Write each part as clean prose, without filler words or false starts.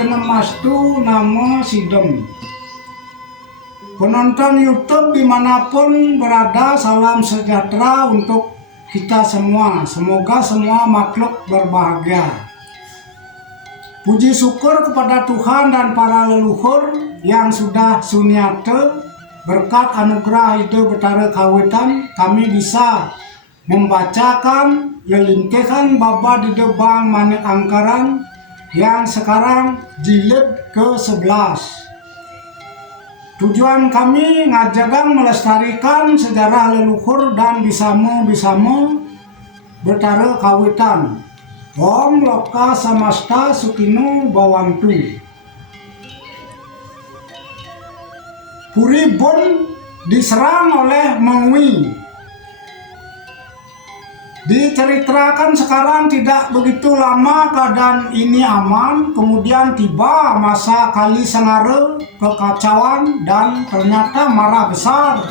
Genemastu nama Sidem. Penonton YouTube dimanapun berada, salam sejahtera untuk kita semua. Semoga semua makhluk berbahagia. Puji syukur kepada Tuhan dan para leluhur yang sudah sunyate. Berkat anugerah hidup betara kawitan, kami bisa membacakan lelingkehan baba di debang Manik Angkaran yang sekarang jilid ke-11. Tujuan kami ngajagang melestarikan sejarah leluhur dan bisamo-bisamo betara kawitan. Om Loka Samasta Sukino Bawantu. Puri Bon diserang oleh Mengwi. Diceritakan sekarang tidak begitu lama keadaan ini aman, kemudian tiba masa Kali Sengare, kekacauan, dan ternyata marah besar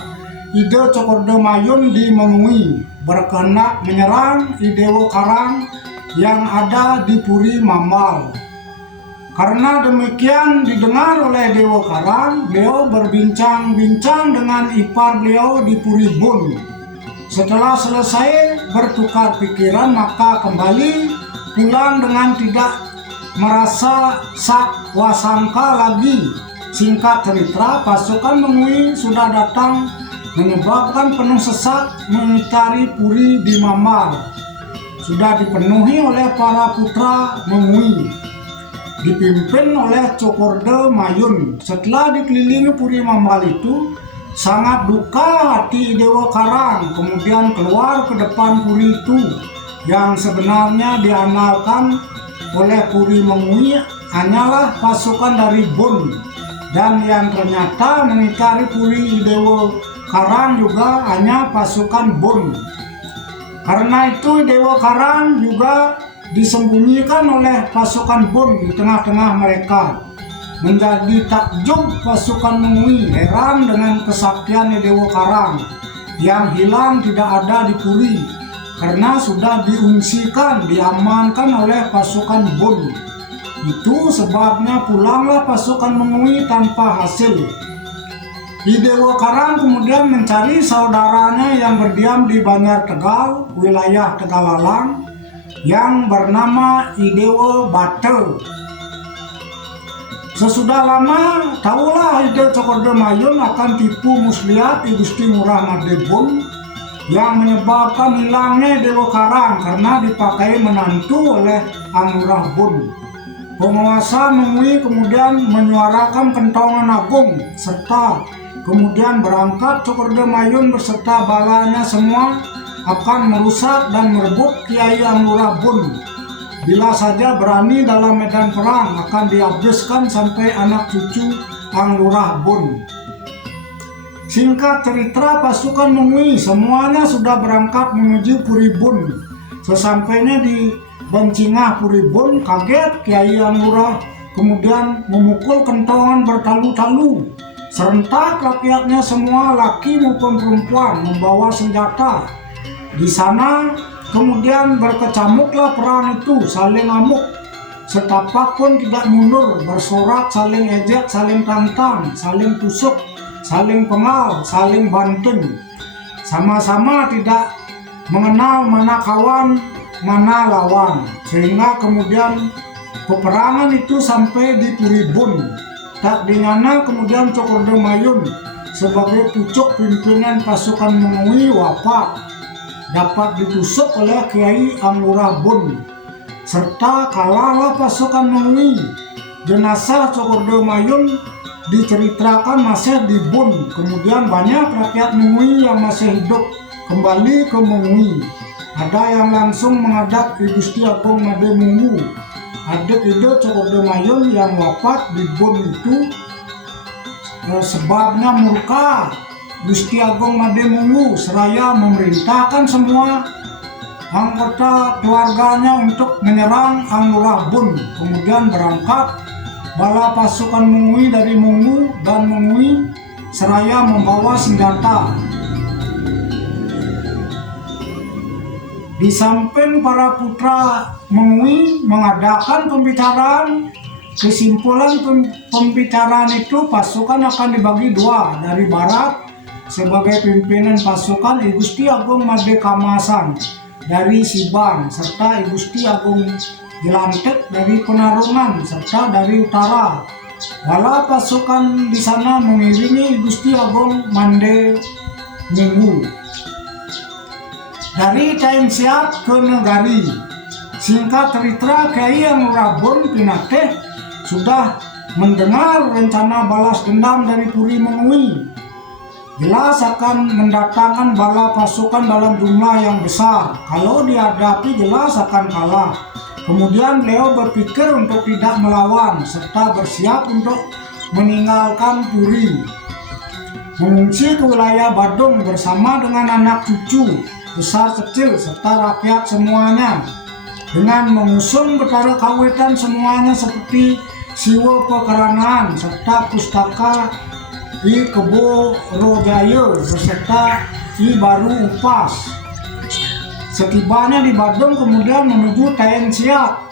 Ide Cokordo Mayun di Mengwi berkehendak menyerang Idewo Karang yang ada di Puri Mambal. Karena demikian didengar oleh Dewo Karang, beliau berbincang-bincang dengan ipar beliau di Puri Bun. Setelah selesai bertukar pikiran, maka kembali pulang dengan tidak merasa sak wasangka lagi. Singkat cerita, pasukan Mengwi sudah datang menyebabkan penuh sesak mengitari Puri di Mambal. Sudah dipenuhi oleh para putra Mengwi, dipimpin oleh Cokordo Mayun. Setelah dikelilingi Puri Mambal itu, sangat duka hati Dewa Karang, kemudian keluar ke depan Puri itu yang sebenarnya diandalkan oleh Puri Mengwi hanyalah pasukan dari Bun, dan yang ternyata mengitari Puri Dewa Karang juga hanya pasukan Bun. Karena itu Dewa Karang juga disembunyikan oleh pasukan Bun di tengah-tengah mereka. Menjadi takjub pasukan Mengwi, heran dengan kesaktian Dewa Karang yang hilang tidak ada di Puri karena sudah diungsikan, diamankan oleh pasukan Bun. Itu sebabnya pulanglah pasukan Mengwi tanpa hasil. Dewa Karang kemudian mencari saudaranya yang berdiam di Banjar Tegal, wilayah Tegalalang, yang bernama Idewo Bate. Sesudah lama, tahulah Ide Cokordo Mayun akan tipu muslihat I Gusti Ngurah Madebun yang menyebabkan hilangnya Dewa Karang karena dipakai menantu oleh Angurah Bun. Penguasa Mengwi kemudian menyuarakan kentongan agung, serta kemudian berangkat Cokordo Mayun beserta balanya semua akan merusak dan merebut Kiai Angurah Bun. Bila saja berani dalam medan perang, akan dihabiskan sampai anak cucu Angurah Bun. Singkat cerita, pasukan Mengwi semuanya sudah berangkat menuju Puri Bun. Sesampainya di Bencingah Puri Bun, kaget Kiai Angurah kemudian memukul kentongan bertalu-talu. Serentak rakyatnya semua, laki maupun perempuan, membawa senjata. Di sana kemudian berkecamuklah perang itu, saling amuk. Setapak pun tidak mundur, bersorak, saling ejek, saling tantang, saling tusuk, saling pengal, saling banting. Sama-sama tidak mengenal mana kawan, mana lawan. Sehingga kemudian peperangan itu sampai di Puri Bun. Tak dinyana kemudian Cokordo Mayun sebagai pucuk pimpinan pasukan Mengwi wafat, dapat ditusuk oleh Kiai Angurah Bun, serta kalahlah pasukan Mengwi. Jenazah Cokordo Mayun diceritakan masih di Bun. Kemudian banyak rakyat Mengwi yang masih hidup kembali ke Mengwi. Ada yang langsung menghadap I Gusti Agung Mademungu, adik Ide Cokordo Mayun yang wafat di Bun itu. Sebabnya murka Gusti Agung Mademungu seraya memerintahkan semua anggota keluarganya untuk menyerang Angurah Bun. Kemudian berangkat bala pasukan Mengwi dari Mungu dan Mengwi seraya membawa senjata. Di samping para putra Mengwi mengadakan pembicaraan, Kesimpulan pembicaraan itu, pasukan akan dibagi dua. Dari barat sebagai pimpinan pasukan I Gusti Agung Made Kamasan dari Sibang, serta I Gusti Agung Jelantek dari Penarungan, serta dari utara. Bala pasukan di sana mengiringi I Gusti Agung Mande Minggu dari Taeng Siap ke Negari. Singkat cerita, Kiai Yang Rabun Pinateh sudah mendengar rencana balas dendam dari Puri Mengui. Jelas akan mendatangkan bala pasukan dalam jumlah yang besar. Kalau dihadapi jelas akan kalah. Kemudian beliau berpikir untuk tidak melawan serta bersiap untuk meninggalkan Puri, mengungsi ke wilayah Badung bersama dengan anak cucu, besar kecil serta rakyat semuanya, dengan mengusung Betara Kawetan semuanya seperti Siwo Pekeranaan serta Pustaka I Kebo Rojaya beserta I Baru Upas. Setibanya di Badung kemudian menuju Taeng Siap.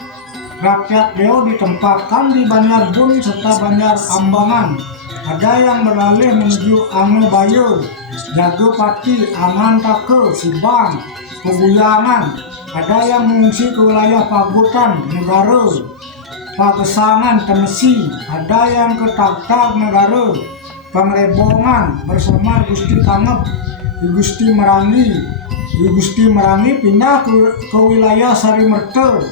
Rakyat beliau ditempatkan di Banjar Bun serta Banjar Ambangan. Ada yang beralih menuju Angobayo, Jagopati, Amantake, Sibang, Peguyangan. Ada yang mengungsi ke wilayah Pagutan, Negara, Pagesangan, Temesi. Ada yang ke Tagtag, Negara, Pangrebongan bersama Gusti Tangep, Gusti Merangi. Gusti Merangi pindah ke wilayah Sarimerte.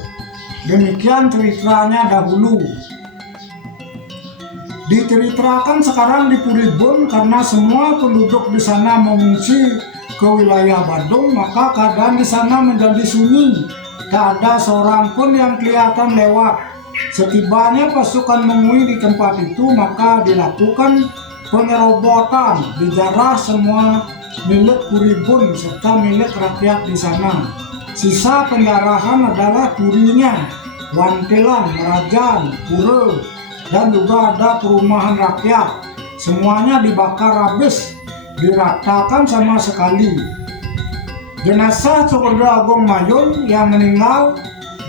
Demikian ceritanya dahulu. Diceritakan sekarang di Puribun karena semua penduduk di sana mengungsi ke wilayah Badung, maka keadaan di sana menjadi sunyi. Tak ada seorang pun yang kelihatan lewat. Setibanya pasukan Mengui di tempat itu, maka dilakukan penyerobotan, dijarah semua milik Puribun serta milik rakyat di sana. Sisa penjarahan adalah Purinya, Wantelan, Merajan, Pura, dan juga ada perumahan rakyat. Semuanya dibakar habis, diratakan sama sekali. Jenazah Cokorda Agung Mayun yang meninggal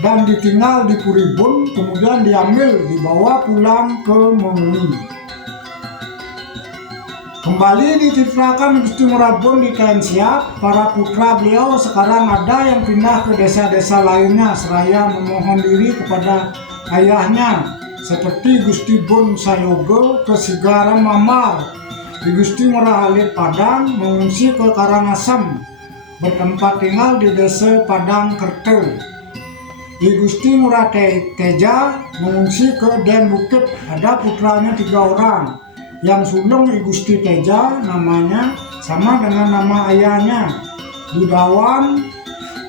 dan ditinggal di Puribun kemudian diambil, dibawa pulang ke Mengui. Kembali diceritakan Gusti Murabun di Taeng Siap, para putra beliau sekarang ada yang pindah ke desa-desa lainnya seraya memohon diri kepada ayahnya, seperti Gusti Bun Sayogo ke Sigaran Mamar, di Gusti Murah Alit Padang mengungsi ke Karangasem, bertempat tinggal di desa Padang Kerte. Di Gusti Murah Teja mengungsi ke Den Bukit, ada putranya 3 orang. Yang sulung I Gusti Teja namanya sama dengan nama ayahnya. Di Dawan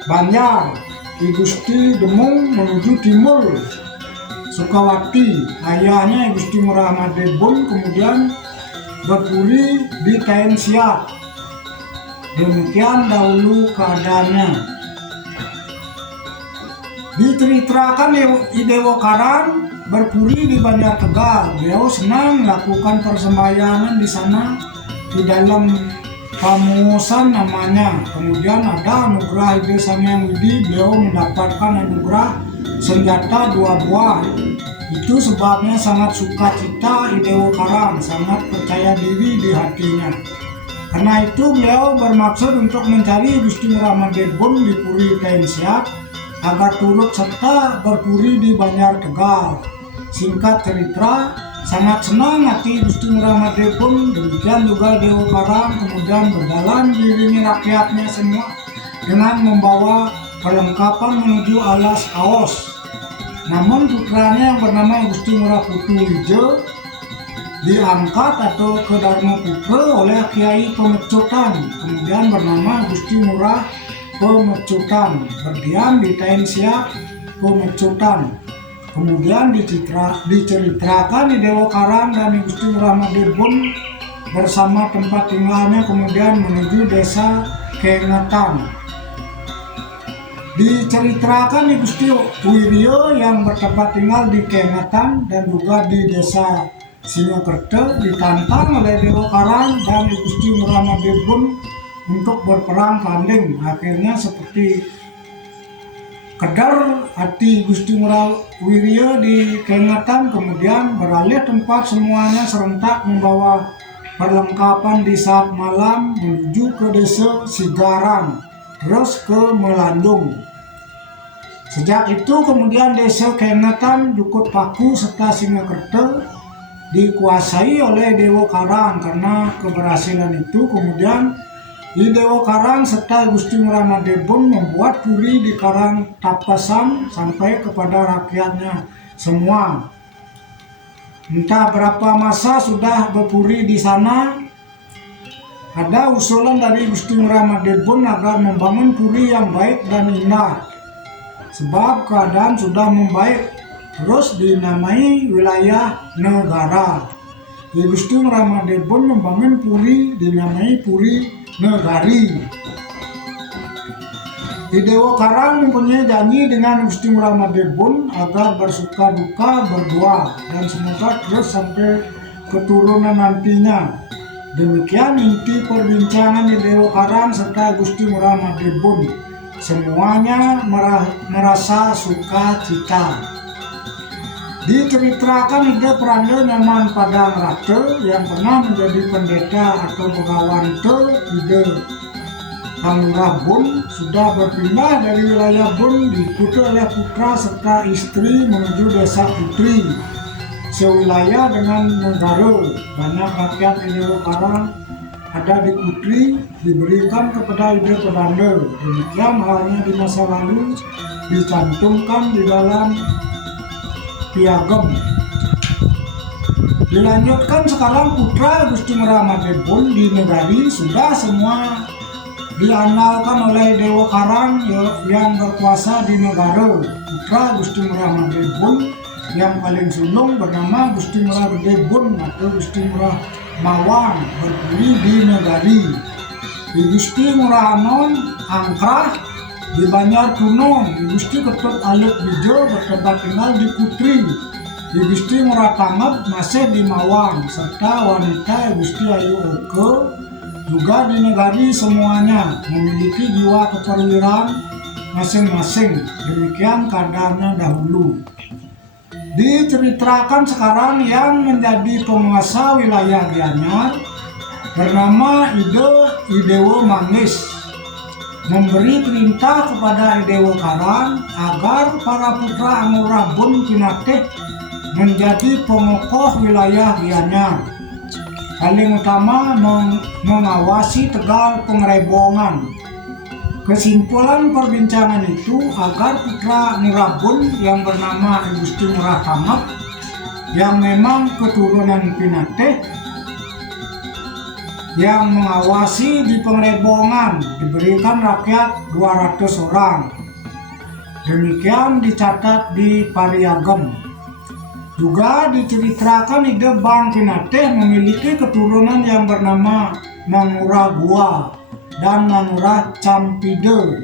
Banjar I Gusti Demung menuju timur Sukawati, ayahnya I Gusti Murah Madebun kemudian berpuri di Taeng Siap. Demikian dahulu keadaannya. Diceritakan I Dewa Karang berpuri di Banjar Tegal. Beliau senang melakukan persembahyangan di sana di dalam Pamusan namanya. Kemudian ada anugerah Ide Sangyang Widi, beliau mendapatkan anugerah senjata 2 buah. Itu sebabnya sangat sukacita I Dewa Karang, sangat percaya diri di hatinya. Karena itu beliau bermaksud untuk mencari Gusti Murah Madebun di Puri Taeng Siap agar turut serta berpuri di Banjar Tegal. Singkat cerita, sangat senang hati Gusti Murah Madebun, demikian juga Dewa Karang kemudian berjalan diiringi rakyatnya semua dengan membawa perlengkapan menuju alas kaos. Namun putranya yang bernama Gusti Murah Putu Wijo diangkat atau ke Dharma Putra oleh Kiai Pemecutan, kemudian bernama Gusti Murah Pemecutan, berdiam di Taeng Siap Pemecutan. Kemudian diceritakan di Dewa Karang dan di Gusti Murah Madebun bersama tempat tinggalnya kemudian menuju desa Kengetan. Diceritakan di Gusti Wiryo yang bertempat tinggal di Kengetan dan juga di desa Singokerte ditantang oleh Dewa Karang dan di Gusti Murah Madebun untuk berperang tanding. Akhirnya seperti Kedar hati Gusti Wirya di keingatan, kemudian beralih tempat semuanya serentak membawa perlengkapan di saat malam menuju ke desa Sigaran, terus ke Melandung. Sejak itu kemudian desa Keingatan, Jukut Paku serta Singakerta dikuasai oleh Dewa Karang. Karena keberhasilan itu kemudian di Dewa Karang serta Gusti Nguramadebon membuat puri di Karang Tapasan sampai kepada rakyatnya semua. Entah berapa masa sudah berpuri di sana. Ada usulan dari Gusti Nguramadebon agar membangun puri yang baik dan indah. Sebab keadaan sudah membaik, terus dinamai wilayah negara. Gusti Nguramadebon membangun puri dinamai Puri Negari. Di Dewa Karang mempunyai janji dengan Gusti Nguramadebon agar bersuka duka berdua dan semoga terus sampai keturunan nantinya. Demikian inti perbincangan di Dewa Karang serta Gusti Nguramadebon. Semuanya merasa sukacita. Diceritakan ide Pranda Nyaman Padang Rate yang pernah menjadi pendeta atau pegawante ide Pangurah Bun sudah berpindah dari wilayah Bun diikuti oleh putra serta istri menuju desa Putri sewilayah dengan negara. Banyak rakyat di Dewa Karang ada di Putri diberikan kepada ide Pranda. Demikian halnya di masa lalu dicantumkan di dalam Piagam. Dilanjutkan sekarang putra Gusti Nguramadebon di Negari sudah semua diandalkan oleh Dewa Karang yang berkuasa di negara. Putra Gusti Nguramadebon yang paling sulung bernama Gusti Nguramadebon atau Gusti Nguramawang berpuri di Negari. Di Gusti Ngurahanon angkrah di Banjar Kuno, di Gusti Ketut Alut Bijo bertempat tinggal di Putri. Di Gusti Nguratangep masih di Mawang, serta wanita Gusti Ayu Oke juga di Negari. Semuanya memiliki jiwa keperwiraan masing-masing. Demikian keadaannya dahulu. Diceritakan sekarang yang menjadi penguasa wilayah Gianyar bernama Idewo Mangis memberi perintah kepada Dewa Karang agar para putra Angurabun Pinatih menjadi pengokoh wilayah Gianyar. Paling utama mengawasi Tegal Pengrebongan. Kesimpulan perbincangan itu agar putra Ngurabun yang bernama Gusti Nguratangep yang memang keturunan Pinatih yang mengawasi di Pengrebongan diberikan rakyat 200 orang. Demikian dicatat di Pariagam. Juga diceritakan ide Bang Pinatih memiliki keturunan yang bernama Mangurah Gua dan Mangurah Campide.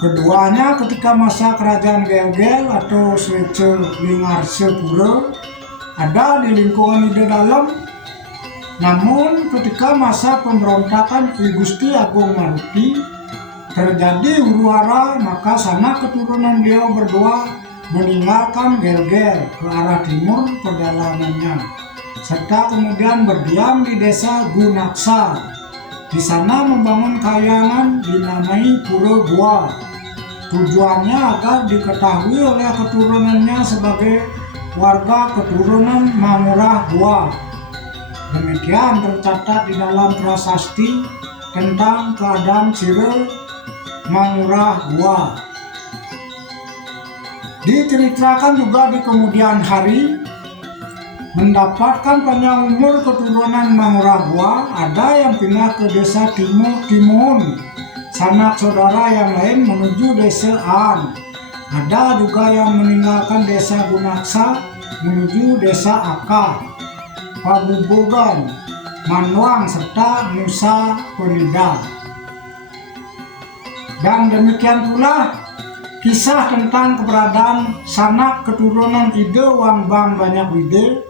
Keduanya ketika masa kerajaan Gel-Gel atau Swece Lingarsepura ada di lingkungan ide dalam. Namun ketika masa pemberontakan Ki Gusti Agung Maruti terjadi huru-hara, maka sanak keturunan beliau berdua meninggalkan Gel-Gel ke arah timur perjalanannya, serta kemudian berdiam di desa Gunaksa. Di sana membangun kayangan dinamai Pura Gua. Tujuannya agar diketahui oleh keturunannya sebagai warga keturunan Mangurah Gua. Demikian tercatat di dalam prasasti tentang keadaan Sire Mangurah Gua. Diceritakan juga di kemudian hari mendapatkan panjang umur keturunan Mangurah Gua, ada yang pindah ke desa Timun, sanak saudara yang lain menuju desa An. Ada juga yang meninggalkan desa Gunaksa menuju desa Aka, Pabubogan, Manwang serta Nusa Penida. Dan demikian pula kisah tentang keberadaan sanak keturunan Ide Wang Bang Banyak Wide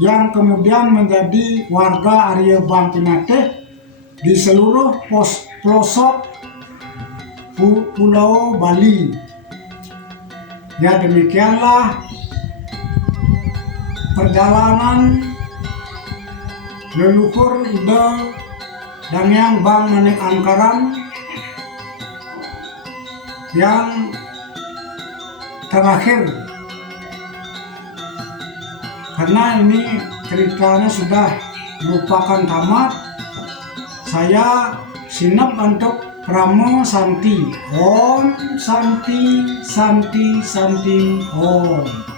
yang kemudian menjadi warga Arya Bang Pinatih di seluruh pelosok Pulau Bali. Ya demikianlah perjalanan leluhur Ibe dan yang Bang Manik Angkaran yang terakhir, karena ini ceritanya sudah merupakan tamat. Saya sinap untuk Pramo Santi. Om Santi Santi Santi Om.